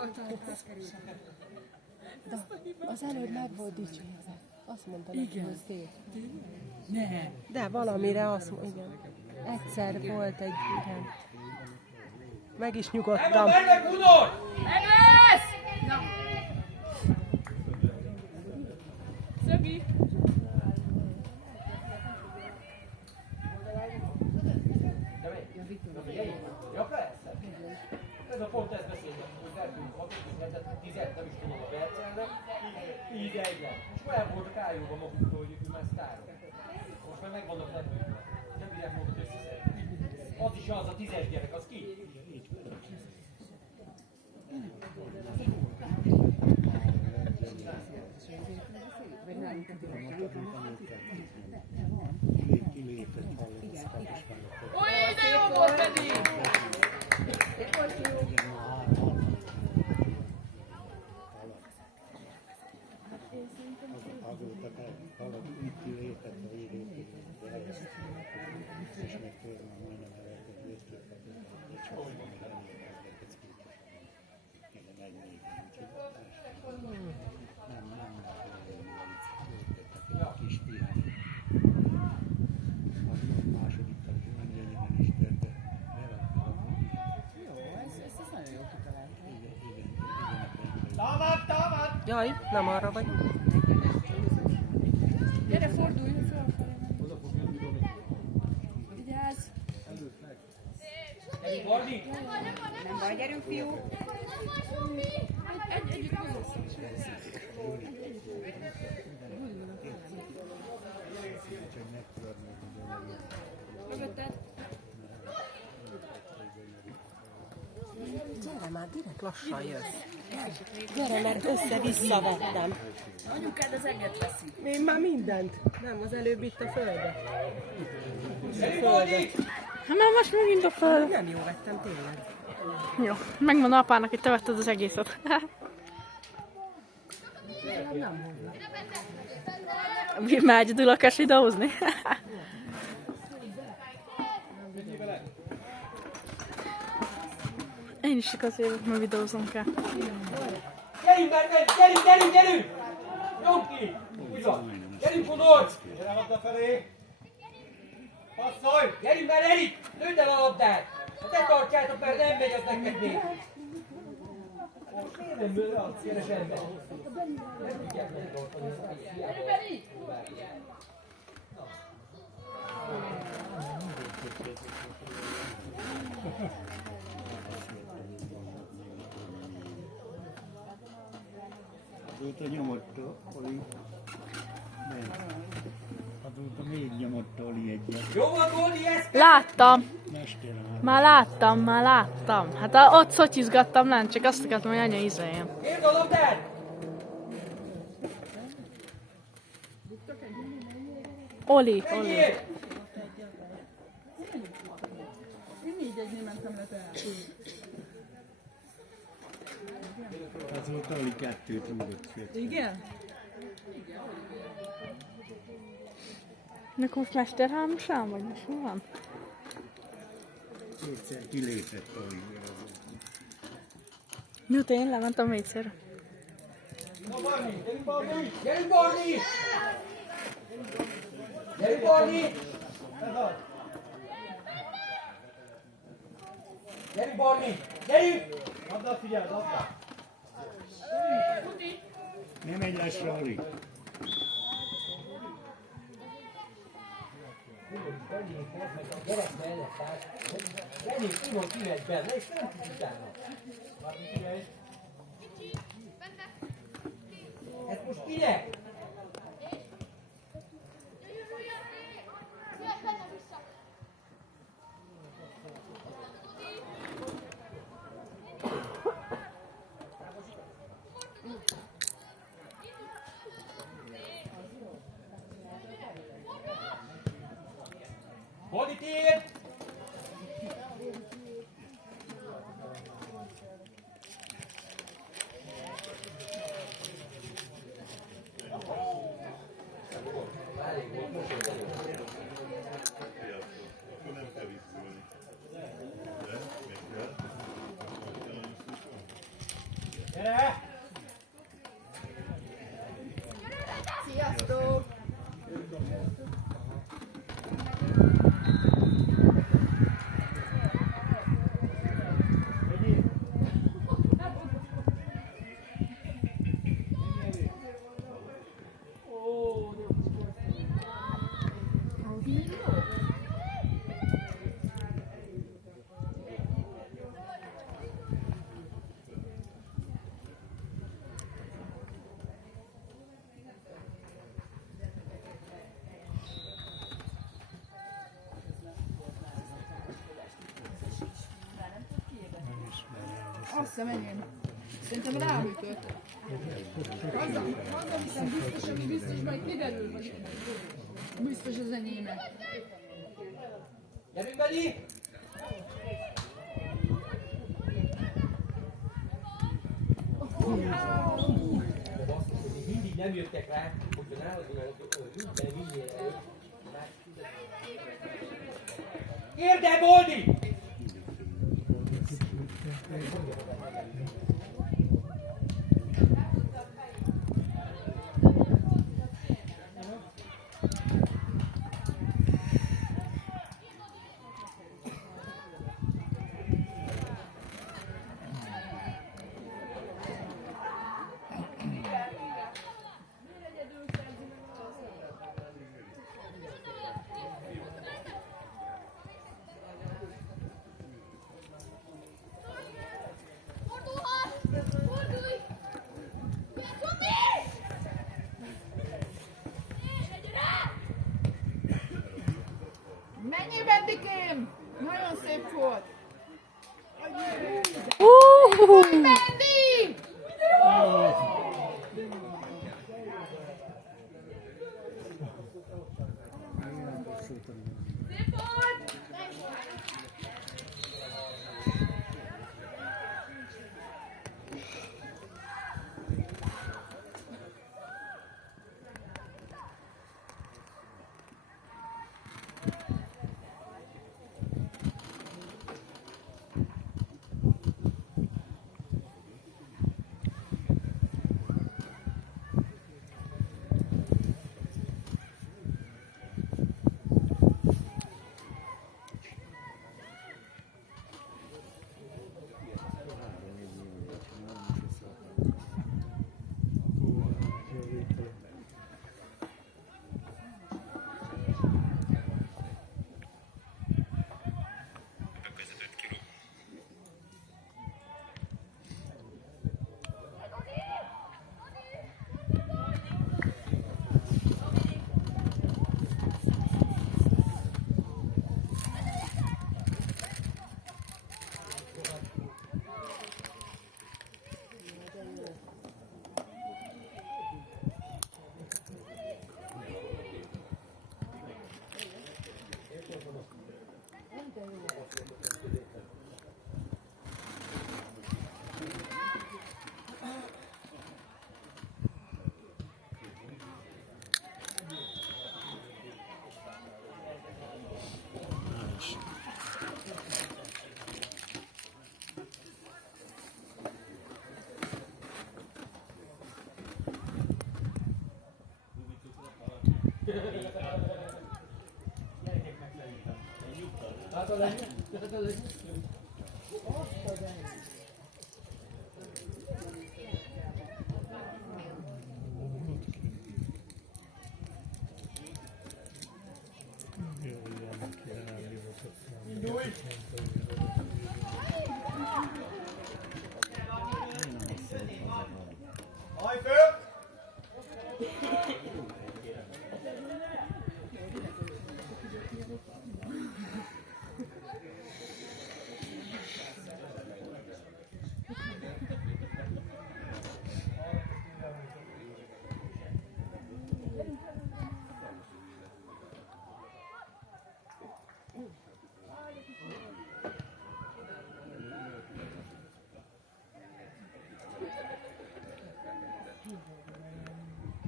De az előbb meg volt dicsérve. Azt mondta neki, hogy szép. De valamire azt mondta, igen. Egyszer volt egy, igen. Meg is nyugodtam. Meg, Gunor! Meg lesz! Na. Szögi! Ja, persze. Ez a pont ezt beszéltem, hogy eltűnünk 6 10 nem is tudom a percelnek, így egyben. És olyan voltak álljúban maguktól, hogy ők már sztárok. Most már meg vannak lepődve. Nem bírják magukat összeszedni. Az is az a 10-es gyerek, az ki? Olyan, de jó volt pedig! Azóta halad úgy kilépett a élők, és megtörve majdnem elvetett végképpen, hogy csak nem kis pihen. A második mennyeiben is tört, de Támad! Jaj, nem arra vagy. Gyere, fordulj fel! Vigyázz! Gyerünk, Barni! Nem baj, gyerünk, fiú! Együtt hozzász! Mögötted! Gyere már, direkt lassan jössz. Gyere, mert össze-vissza vettem. Anyukád az eget veszi! Én már mindent. Nem, az előbb itt a földet. Hát már most megint a föld. Nem jó vettem, tényleg. Jó, megmondom apának, hogy te vetted az egészet. Megy Dulakas videózni? Én is csak azért, mert videózom kell. Gyerünk már, gyerünk! Nyomd ki! Úgy van! Gyerünk, Gunor! Gyere labda felé! Passzolj! Gyerünk már, Erik! Lőd el a labdát! Ha te tartsátok, mert nem megy az neked még! Nem bőle a széles ember. Nem tudják megtartani. azóta nyomott Oli. Nem. Azóta még nyomott Oli egyet. Jó van, Goldi, ezt! Láttam! Mesterem. Már láttam. Hát ott szotyizgattam, nem, csak azt akartam, hogy anya ízeljen. Érd a labdát! Oli. Menjél! Én 4-1-nél mentem le tehát. Azóta Oli 2-t rúgott főt. Igen? Nekünk mesterhámosám vagy most mi van? Kétszer kilépett Oli. Miután én lementem mégszer. Na, Barni! Gyerünk, Barni! Gyerünk, Barni! Gyerünk, Barni! Gyerünk, Barni! Gyerünk! Labdát figyeld, labdát! Nem egy lesre Oli. Gyerek mellett állt, Benni, Simon kimegy benne, és nem tud utána. Barni, figyelj! Ez most kinek? Body team! Gyere! Sziasztok! Azt hiszem enyém. Szerintem ráütött. Azzal hiszem biztos, ami biztos, majd kiderül, hogy biztos az enyémek. Gyerünk, Beli! Mindig nem jöttek rá, hogyha nálad minden minél előbb. Érdem, Boldi! Mennyi, Bendikém? Nagyon szép volt. Bendi! Állj föl!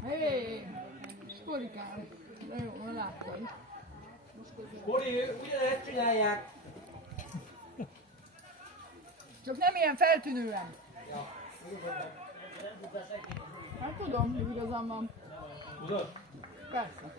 Hé! Sporikám! Na jó, már láttam. Bori, ugyanezt csinálják. Csak nem ilyen feltűnően. Ja. Hát tudom, hogy igazam van. Tudod? Persze.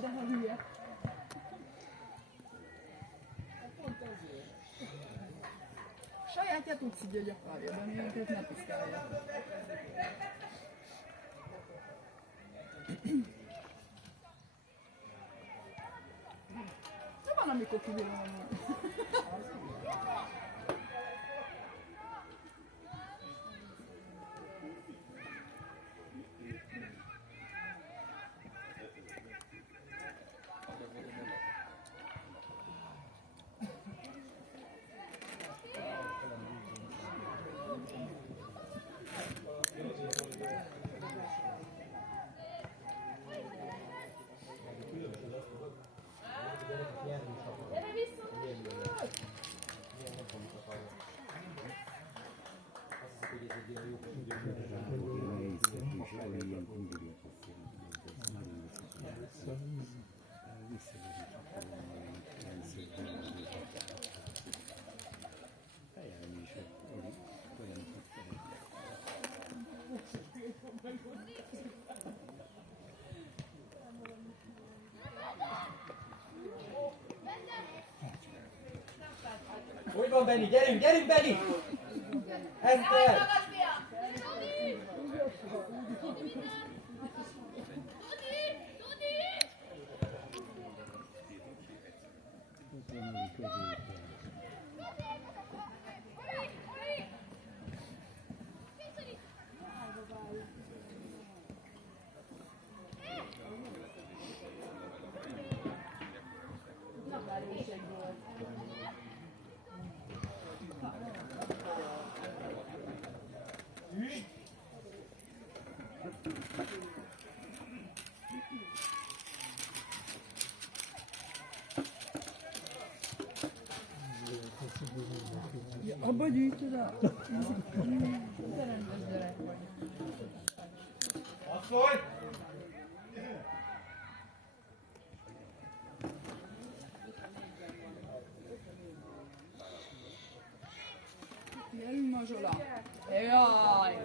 De ha hülye. Sajátját úgy szidja, hogy akarja, de miért ne piszkálja. De van, amikor kibírom amúgy. Hogy van, Benni? Gyerünk, gyerünk, Benni! Eszter! Abba gyűjtöd el? De rendes gyerek vagy. Asszony! Gyerünk, Mazsola! Jaj!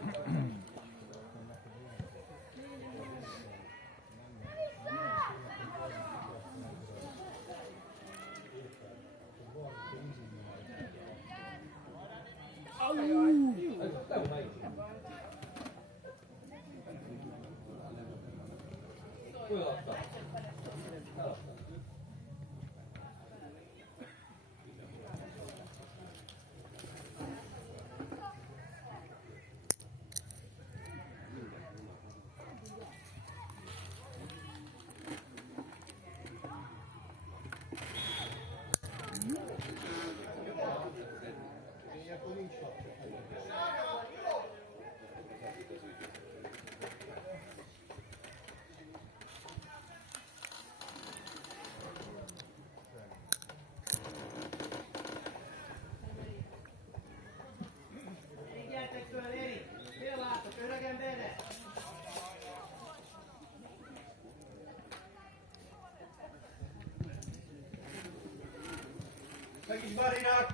Meg is Marinak!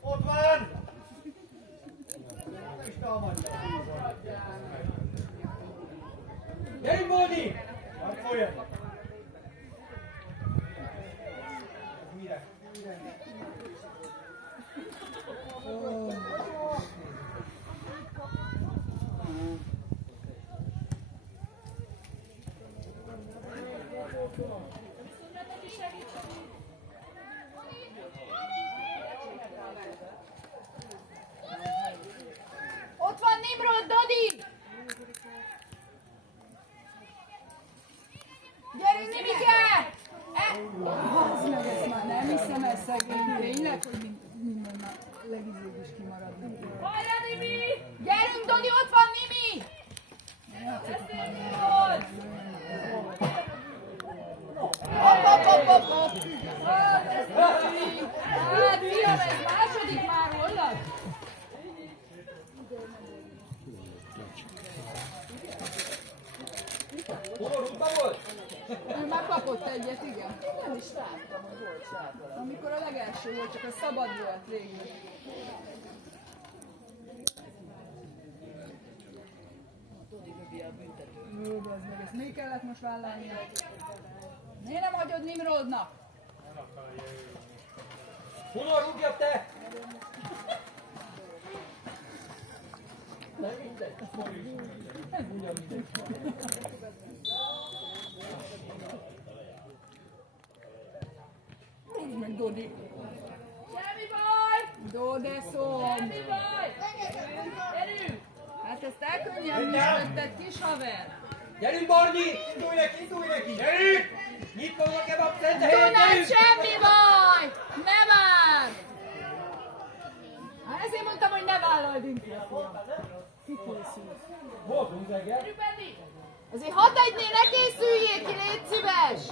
Ott van! Nem is támadja. Gyerünk, Boldi! Hát folyamat! Mire? Ott van Nimrod, Dodi! Gyerünk, Nimike! Az meg ezt már nem hiszem el szegény. Tényleg, hogy minden már legizébb is kimarad. Hajrá, Nimi! Gyerünk, Dodi, ott van Nimi! Játszatok már Hopp, hopp, hopp, hopp, hopp! Kapott egyet, igen. Nem is láttam, hogy volt sárga. Amikor a legelső volt, csak a szabad volt végül. Jó, az meg, ezt még kellett most vállalni. Miért nem hagyod Nimrodnak? Honnan rúgjad te? Nem mindegy. Nem ugyanmindegy. Húzd meg, Dodi. Semmi baj! Dodeszom. Semmi baj! Gyerünk! Hát ezt elkönnyelmítetted, kis haver. Gyerünk, Barnyi! Indulj neki! Gyerünk! Nyitva van a kebab center helyen, Tudod, gyerünk! semmi baj! Ne vár! Hát ezért mondtam, hogy ne vállald inkább. Voltunk reggel. Gyerünk, Benni! Azért 6-1-nél ne készüljél ki, légy szíves!